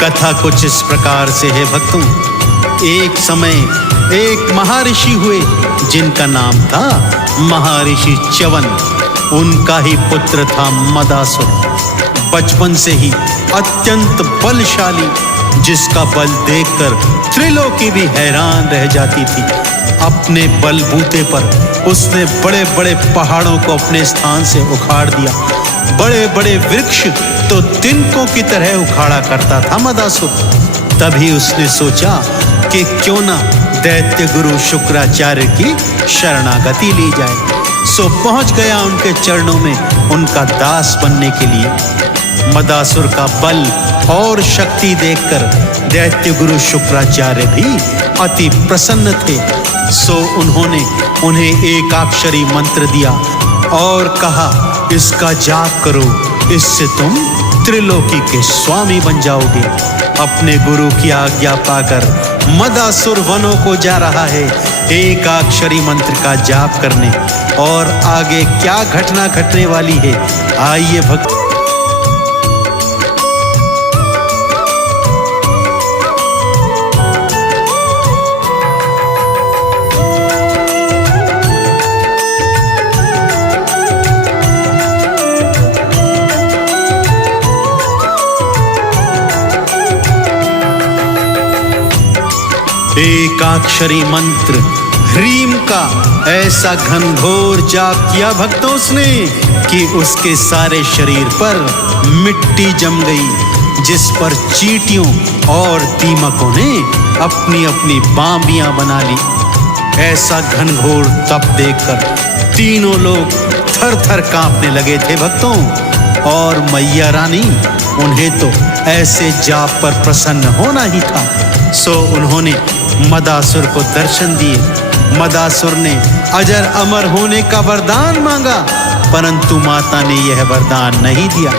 कथा कुछ इस प्रकार से है भक्तों। एक समय एक महर्षि हुए जिनका नाम था महर्षि च्यवन। उनका ही पुत्र था मदासुर। बचपन से ही अत्यंत बलशाली, जिसका बल देखकर त्रिलोकी भी हैरान रह जाती थी। अपने बलबूते पर उसने बड़े बड़े पहाड़ों को अपने स्थान से उखाड़ दिया। बड़े बड़े वृक्ष तो तिनकों की तरह उखाड़ा करता था मदासुर। तभी उसने सोचा कि क्यों ना दैत्य गुरु शुक्राचार्य की शरणागति ली जाए। सो पहुंच गया उनके चरणों में उनका दास बनने के लिए। मदासुर का बल और शक्ति देखकर दैत्य गुरु शुक्राचार्य भी अति प्रसन्न थे। सो उन्होंने उन्हें एकाक्षरी मंत्र दिया और कहा, इसका जाप करो, इससे तुम त्रिलोकी के स्वामी बन जाओगे। अपने गुरु की आज्ञा पाकर मदासुर वनों को जा रहा है एकाक्षरी मंत्र का जाप करने। और आगे क्या घटना घटने वाली है, आइए भक्त। एकाक्षरी मंत्र ह्रीम का ऐसा घनघोर जाप किया भक्तों उसने कि उसके सारे शरीर पर मिट्टी जम गई, जिस पर चींटियों और दीमकों ने अपनी अपनी बांबियां बना ली। ऐसा घनघोर तप देखकर तीनों लोग थर थर कांपने लगे थे भक्तों। और मैया रानी, उन्हें तो ऐसे जाप पर प्रसन्न होना ही था। सो उन्होंने मदासुर को दर्शन दिए। मदासुर ने अजर अमर होने का वरदान मांगा, परंतु माता ने यह वरदान नहीं दिया,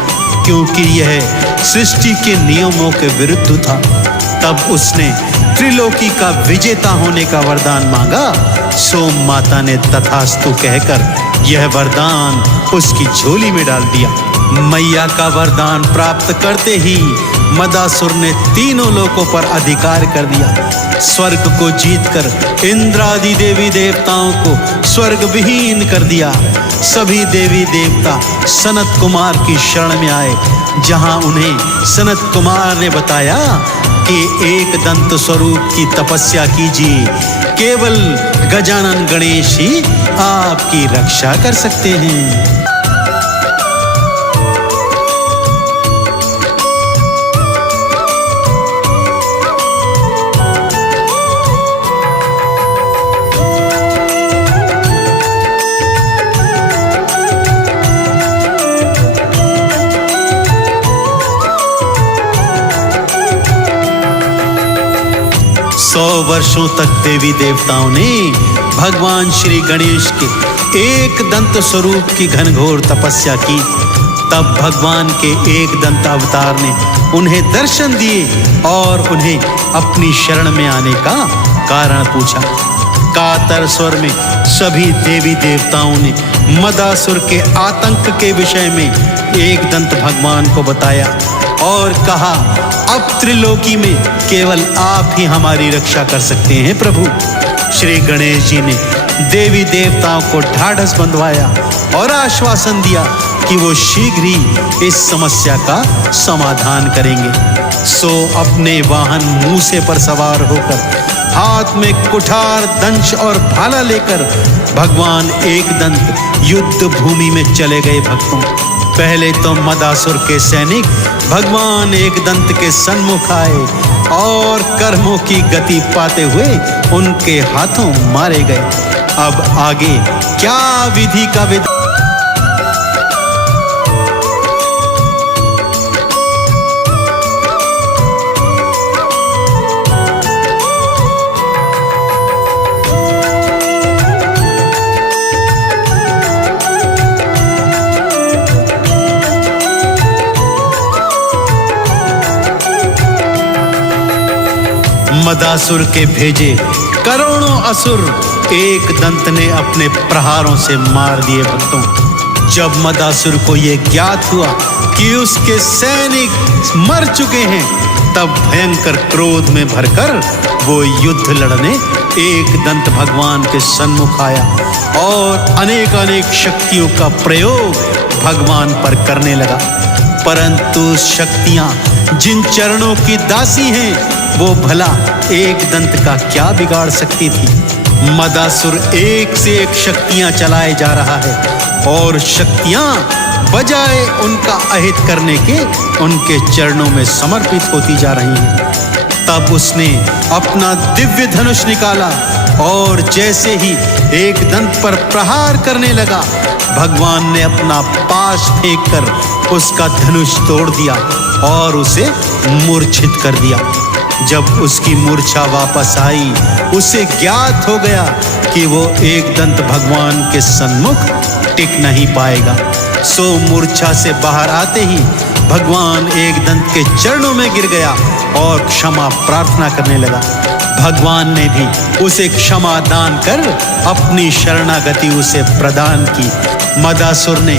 क्योंकि यह सृष्टि के नियमों के विरुद्ध था। तब उसने त्रिलोकी का विजेता होने का वरदान मांगा। सो माता ने तथास्तु कहकर यह वरदान उसकी झोली में डाल दिया। मैया का वरदान प्राप्त करते ही मदासुर ने तीनों लोकों पर अधिकार कर दिया। स्वर्ग को जीतकर इंद्रादि देवी देवताओं को स्वर्ग विहीन कर दिया। सभी देवी देवता सनत कुमार की शरण में आए, जहां उन्हें सनत कुमार ने बताया कि एक दंत स्वरूप की तपस्या कीजिए, केवल गजानन गणेश ही आपकी रक्षा कर सकते हैं। वर्षों तक देवी देवताओं ने भगवान श्री गणेश के एक दंत स्वरूप की घनघोर तपस्या की। तब भगवान के एक दंत अवतार ने उन्हें दर्शन दिए और उन्हें अपनी शरण में आने का कारण पूछा। कातर स्वर में सभी देवी देवताओं ने मदासुर के आतंक के विषय में एक दंत भगवान को बताया और कहा, अब त्रिलोकी में केवल आप ही हमारी रक्षा कर सकते हैं प्रभु। श्री गणेश जी ने देवी देवताओं को ढाढ़स बंधवाया और आश्वासन दिया कि वो शीघ्र ही इस समस्या का समाधान करेंगे। सो अपने वाहन मूसे पर सवार होकर हाथ में कुठार, दंश और भाला लेकर भगवान एकदंत युद्ध भूमि में चले गए भक्तों। पहले तो मदासुर के सैनिक भगवान एकदंत के सन्मुख आए और कर्मों की गति पाते हुए उनके हाथों मारे गए। अब आगे क्या विधि का विधान। मदासुर के भेजे करोड़ों असुर एक दंत ने अपने प्रहारों से मार दिए भक्तों। जब मदासुर को ये ज्ञात हुआ कि उसके सैनिक मर चुके हैं, तब भयंकर क्रोध में भरकर वो युद्ध लड़ने एक दंत भगवान के सन्मुख आया और अनेक शक्तियों का प्रयोग भगवान पर करने लगा। परंतु शक्तियां जिन चरणों की दासी हैं, वो भला एक दंत का क्या बिगाड़ सकती थी। मदासुर एक से एक शक्तियां चलाए जा रहा है और शक्तियां बजाय उनका अहित करने के उनके चरणों में समर्पित होती जा रही हैं। तब उसने अपना दिव्य धनुष निकाला और जैसे ही एक दंत पर प्रहार करने लगा, भगवान ने अपना पाश फेंककर उसका धनुष तोड़ दिया और उसे मूर्छित कर दिया। जब उसकी मूर्छा वापस आई, उसे ज्ञात हो गया कि वो एक दंत भगवान के सन्मुख टिक नहीं पाएगा। सो मूर्छा से बाहर आते ही भगवान एक दंत के चरणों में गिर गया और क्षमा प्रार्थना करने लगा। भगवान ने भी उसे क्षमा दान कर अपनी शरणागति उसे प्रदान की। मदासुर ने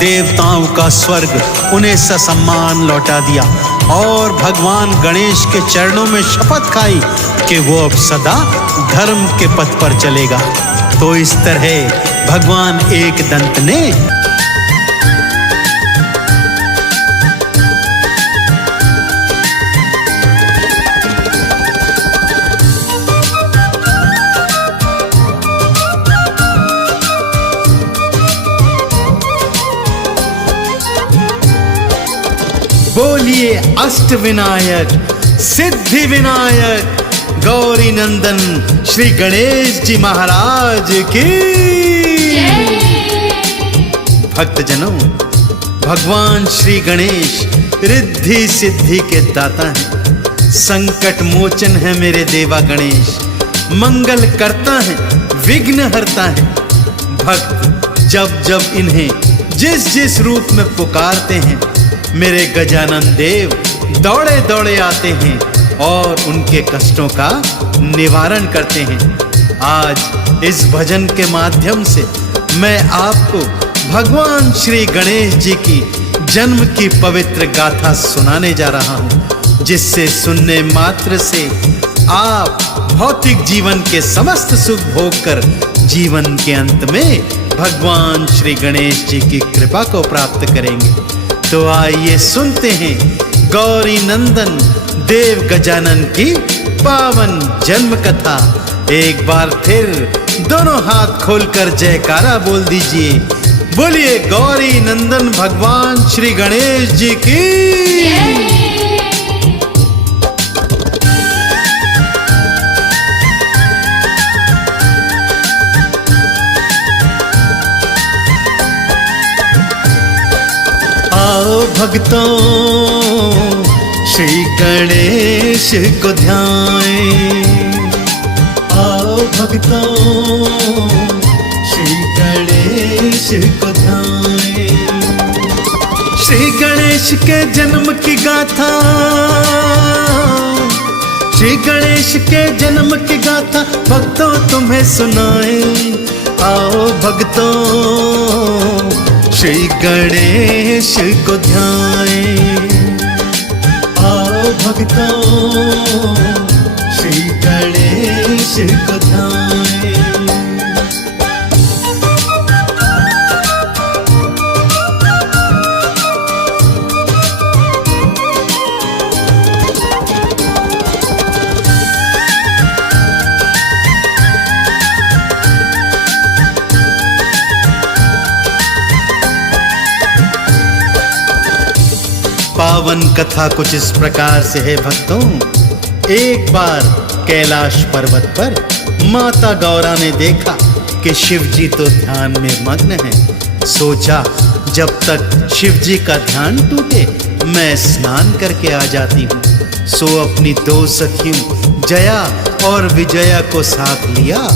देवताओं का स्वर्ग उन्हें ससम्मान लौटा दिया और भगवान गणेश के चरणों में शपथ खाई कि वो अब सदा धर्म के पथ पर चलेगा। तो इस तरह भगवान एक दंत ने बोलिए अष्ट विनायक सिद्धि विनायक गौरी नंदन श्री गणेश जी महाराज की। भक्तजनों, भगवान श्री गणेश रिद्धि सिद्धि के दाता हैं, संकट मोचन है मेरे देवा गणेश, मंगल करता है, विघ्न हरता है। भक्त जब जब इन्हें जिस जिस रूप में पुकारते हैं, मेरे गजानन देव दौड़े दौड़े आते हैं और उनके कष्टों का निवारण करते हैं। आज इस भजन के माध्यम से मैं आपको भगवान श्री गणेश जी की जन्म की पवित्र गाथा सुनाने जा रहा हूँ, जिससे सुनने मात्र से आप भौतिक जीवन के समस्त सुख भोग कर जीवन के अंत में भगवान श्री गणेश जी की कृपा को प्राप्त करेंगे। तो आइए सुनते हैं गौरी नंदन देव गजानन की पावन जन्म कथा। एक बार फिर दोनों हाथ खोलकर जयकारा बोल दीजिए। बोलिए गौरी नंदन भगवान श्री गणेश जी की। आओ भक्तों श्री गणेश को ध्याएं, आओ भक्तों श्री गणेश को ध्याएं। श्री गणेश के जन्म की गाथा, श्री गणेश के जन्म की गाथा भक्तों तुम्हें सुनाए। आओ भक्तों श्री गणेश को ध्याएं, आओ भक्तों श्री गणेश को ध्याएं। पावन कथा कुछ इस प्रकार से है भक्तों। एक बार कैलाश पर्वत पर माता गौरा ने देखा कि शिव जी तो ध्यान में मग्न हैं। सोचा जब तक शिव जी का ध्यान टूटे मैं स्नान करके आ जाती हूँ। सो अपनी दो सखियों जया और विजया को साथ लिया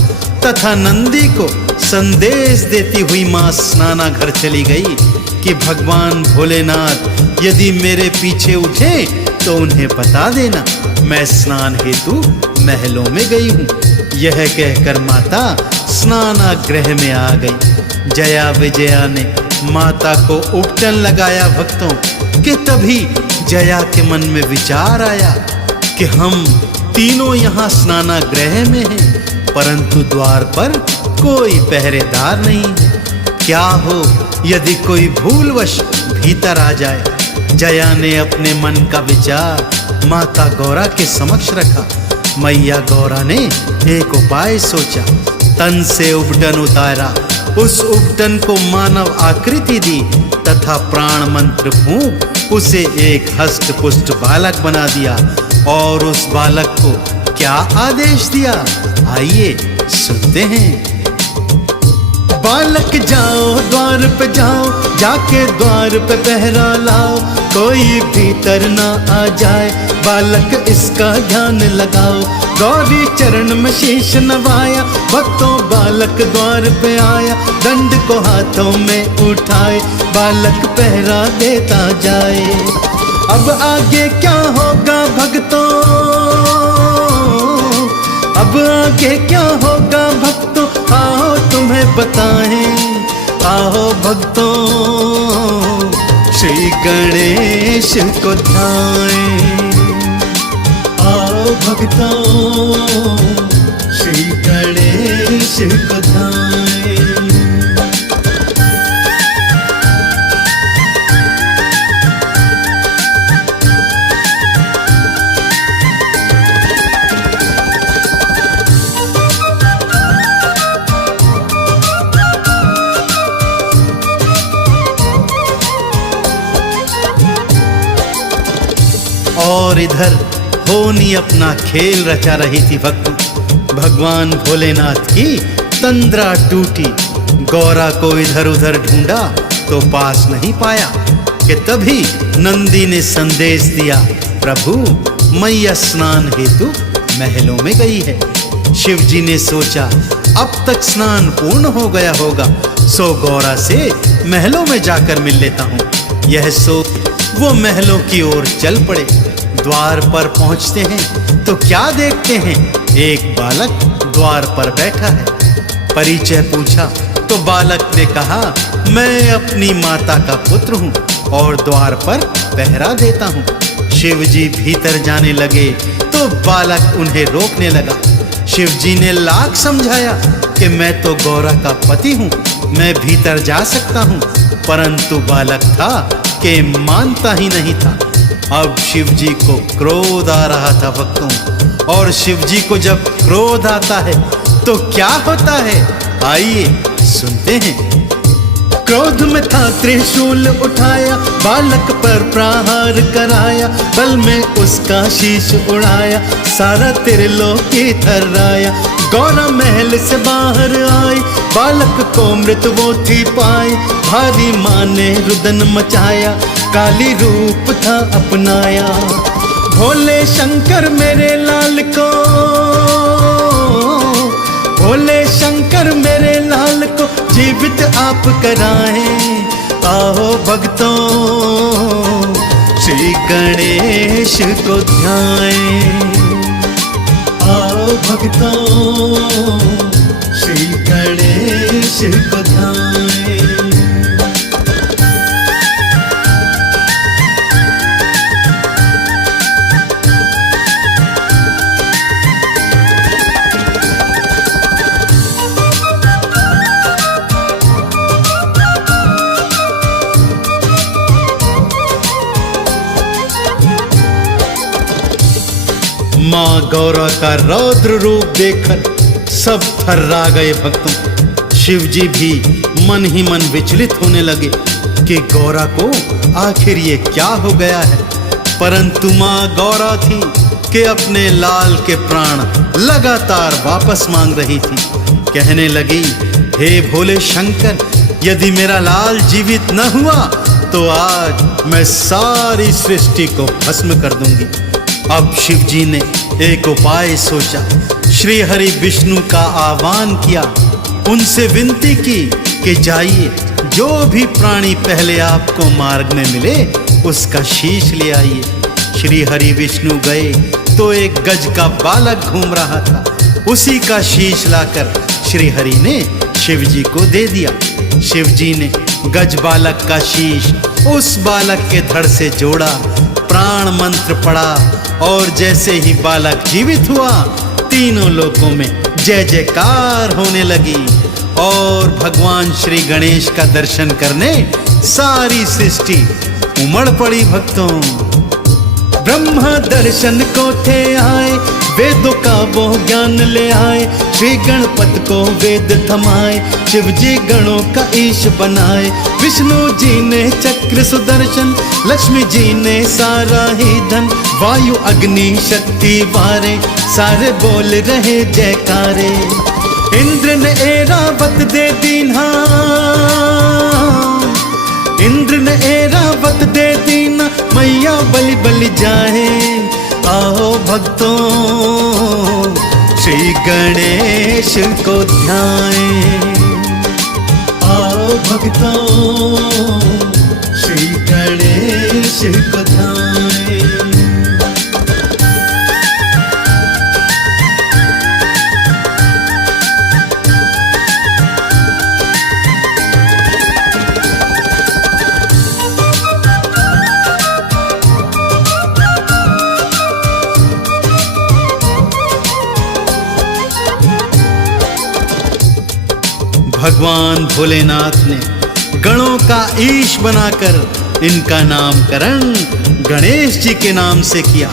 तथा नंदी को संदेश देती हुई माँ स्नानाघर चली गई कि भगवान भोलेनाथ यदि मेरे पीछे उठे तो उन्हें बता देना, मैं स्नान हेतु महलों में गई हूँ। यह कहकर माता स्नानागृह में आ गई। जया विजया ने माता को उपटन लगाया भक्तों कि तभी जया के मन में विचार आया कि हम तीनों यहाँ स्नानागृह में हैं, परंतु द्वार पर कोई पहरेदार नहीं है। क्या हो यदि कोई भूलवश भीतर आ जाए। जया ने अपने मन का विचार माता गौरा के समक्ष रखा। मैया गौरा ने एक उपाय सोचा। तन से उपटन उतारा, उस उपटन को मानव आकृति दी तथा प्राण मंत्र फूंक उसे एक हष्ट पुष्ट बालक बना दिया। और उस बालक को क्या आदेश दिया, आइए सुनते हैं। बालक जाओ द्वार पे जाओ, जाके द्वार पे पहरा लाओ, कोई भीतर ना आ जाए, बालक इसका ध्यान लगाओ। गौरी चरण में शीश नवाया, भक्तों बालक द्वार पे आया, दंड को हाथों में उठाए, बालक पहरा देता जाए। अब आगे क्या होगा भक्तों, अब आगे क्या होगा भक्तों, आओ तुम्हें बताएं, आओ भक्तों श्री गणेश को ध्याएं। आओ भक्तों श्री गणेश को ध्याएं। और इधर होनी अपना खेल रचा रही थी भक्तों। भगवान भोलेनाथ की तंद्रा टूटी। गौरा को इधर उधर ढूंढा तो पास नहीं पाया कि तभी नंदी ने संदेश दिया, प्रभु मैया स्नान हेतु महलों में गई है। शिव जी ने सोचा अब तक स्नान पूर्ण हो गया होगा, सो गौरा से महलों में जाकर मिल लेता हूँ। यह सोच वो महलों की ओर चल पड़े। द्वार पर पहुंचते हैं तो क्या देखते हैं, एक बालक द्वार पर बैठा है। परिचय पूछा तो बालक ने कहा, मैं अपनी माता का पुत्र हूँ और द्वार पर पहरा देता हूँ। शिव जी भीतर जाने लगे तो बालक उन्हें रोकने लगा। शिव जी ने लाख समझाया कि मैं तो गौरा का पति हूँ, मैं भीतर जा सकता हूँ, परंतु बालक था कि मानता ही नहीं था। अब शिव जी को क्रोध आ रहा था भक्तों, और शिव जी को जब क्रोध आता है तो क्या होता है, आइए सुनते हैं। क्रोध में था त्रिशूल उठाया, बालक पर प्रहार कराया, बल में उसका शीश उड़ाया, सारा त्रिलोकी थर्राया। गौरा महल से बाहर आई, बालक को मृत वो थी पाई, भारी माँ ने रुदन मचाया, काली रूप था अपनाया। भोले शंकर मेरे लाल को, भोले शंकर मेरे लाल को जीवित आप कराएं। आओ भक्तों श्री गणेश को ध्याएं। आओ भक्तों श्री गणेश को ध्याएं। माँ गौरा का रौद्र रूप देखकर सब थर्रा गए भक्तों। शिव जी भी मन ही मन विचलित होने लगे कि गौरा को आखिर ये क्या हो गया है। परंतु माँ गौरा थी कि अपने लाल के प्राण लगातार वापस मांग रही थी। कहने लगी, हे भोले शंकर, यदि मेरा लाल जीवित न हुआ तो आज मैं सारी सृष्टि को भस्म कर दूंगी। अब शिव जी ने एक उपाय सोचा। श्री हरि विष्णु का आह्वान किया, उनसे विनती की कि जाइए, जो भी प्राणी पहले आपको मार्ग में मिले उसका शीश ले आइए। श्री हरि विष्णु गए तो एक गज का बालक घूम रहा था, उसी का शीश लाकर श्री हरि ने शिव जी को दे दिया। शिव जी ने गज बालक का शीश उस बालक के धड़ से जोड़ा, प्राण मंत्र पड़ा और जैसे ही बालक जीवित हुआ, तीनों लोकों में जय जयकार होने लगी और भगवान श्री गणेश का दर्शन करने सारी सृष्टि उमड़ पड़ी भक्तों। ब्रह्मा दर्शन को थे आए, वेदों का वो ज्ञान ले आए, श्री गणपति को वेद थमाए, शिव जी गणों का ईश बनाए, विष्णु जी ने चक्र सुदर्शन, लक्ष्मी जी ने सारा ही धन, वायु अग्नि शक्ति वारे, सारे बोल रहे जयकारे। इंद्र ने ऐरावत दे दीन्हा, इंद्र ने ऐरावत दे दीना, मैया बलि बलि जाए। आओ भक्तों श्री गणेश को ध्याएं, आओ भक्तों श्री गणेश को ध्याएं। भगवान भोलेनाथ ने गणों का ईश बनाकर इनका नामकरण गणेश जी के नाम से किया।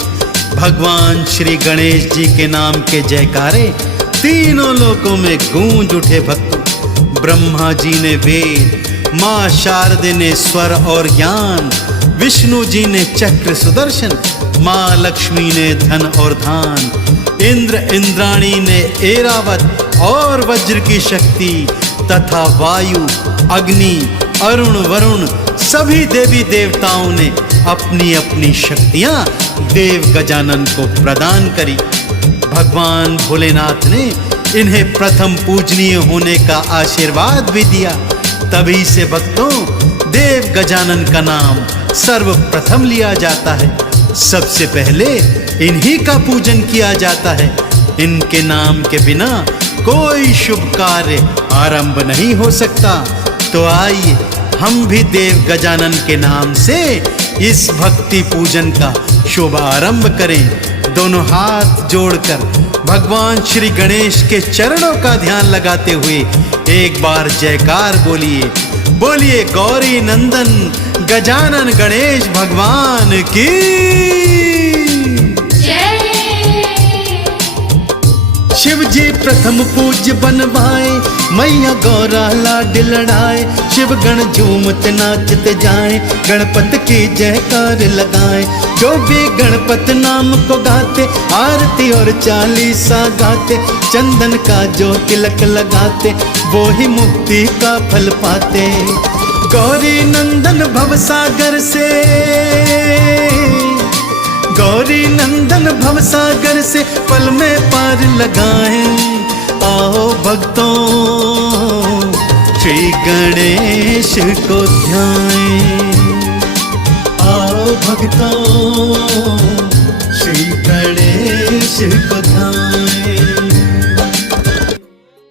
भगवान श्री गणेश जी के नाम के जयकारे तीनों लोकों में गूंज उठे भक्तों। ब्रह्मा जी ने वेद, माँ शारदे ने स्वर और ज्ञान, विष्णु जी ने चक्र सुदर्शन, माँ लक्ष्मी ने धन और धान, इंद्र इंद्राणी ने ऐरावत और वज्र की शक्ति तथा वायु अग्नि अरुण वरुण सभी देवी देवताओं ने अपनी अपनी शक्तियां देव गजानन को प्रदान करी। भगवान भोलेनाथ ने इन्हें प्रथम पूजनीय होने का आशीर्वाद भी दिया। तभी से भक्तों देव गजानन का नाम सर्वप्रथम लिया जाता है। सबसे पहले इन्हीं का पूजन किया जाता है। इनके नाम के बिना कोई शुभ कार्य आरंभ नहीं हो सकता। तो आइए हम भी देव गजानन के नाम से इस भक्ति पूजन का शुभ आरंभ करें। दोनों हाथ जोड़कर भगवान श्री गणेश के चरणों का ध्यान लगाते हुए एक बार जयकार बोलिए, बोलिए गौरी नंदन गजानन गणेश भगवान की। शिव जी प्रथम पूज्य बनवाए, मैया गौरा लाड लड़ाए, शिव गण झूमत नाचत जाए, गणपत की जयकार लगाए। जो भी गणपत नाम को गाते, आरती और चालीसा गाते, चंदन का जो तिलक लगाते, वो ही मुक्ति का फल पाते। गौरी नंदन भवसागर से, गौरी नंदन भवसागर से पल में पार लगाएं। आओ भक्तों श्री गणेश को ध्याएं, आओ भक्तों श्री गणेश को ध्याएं।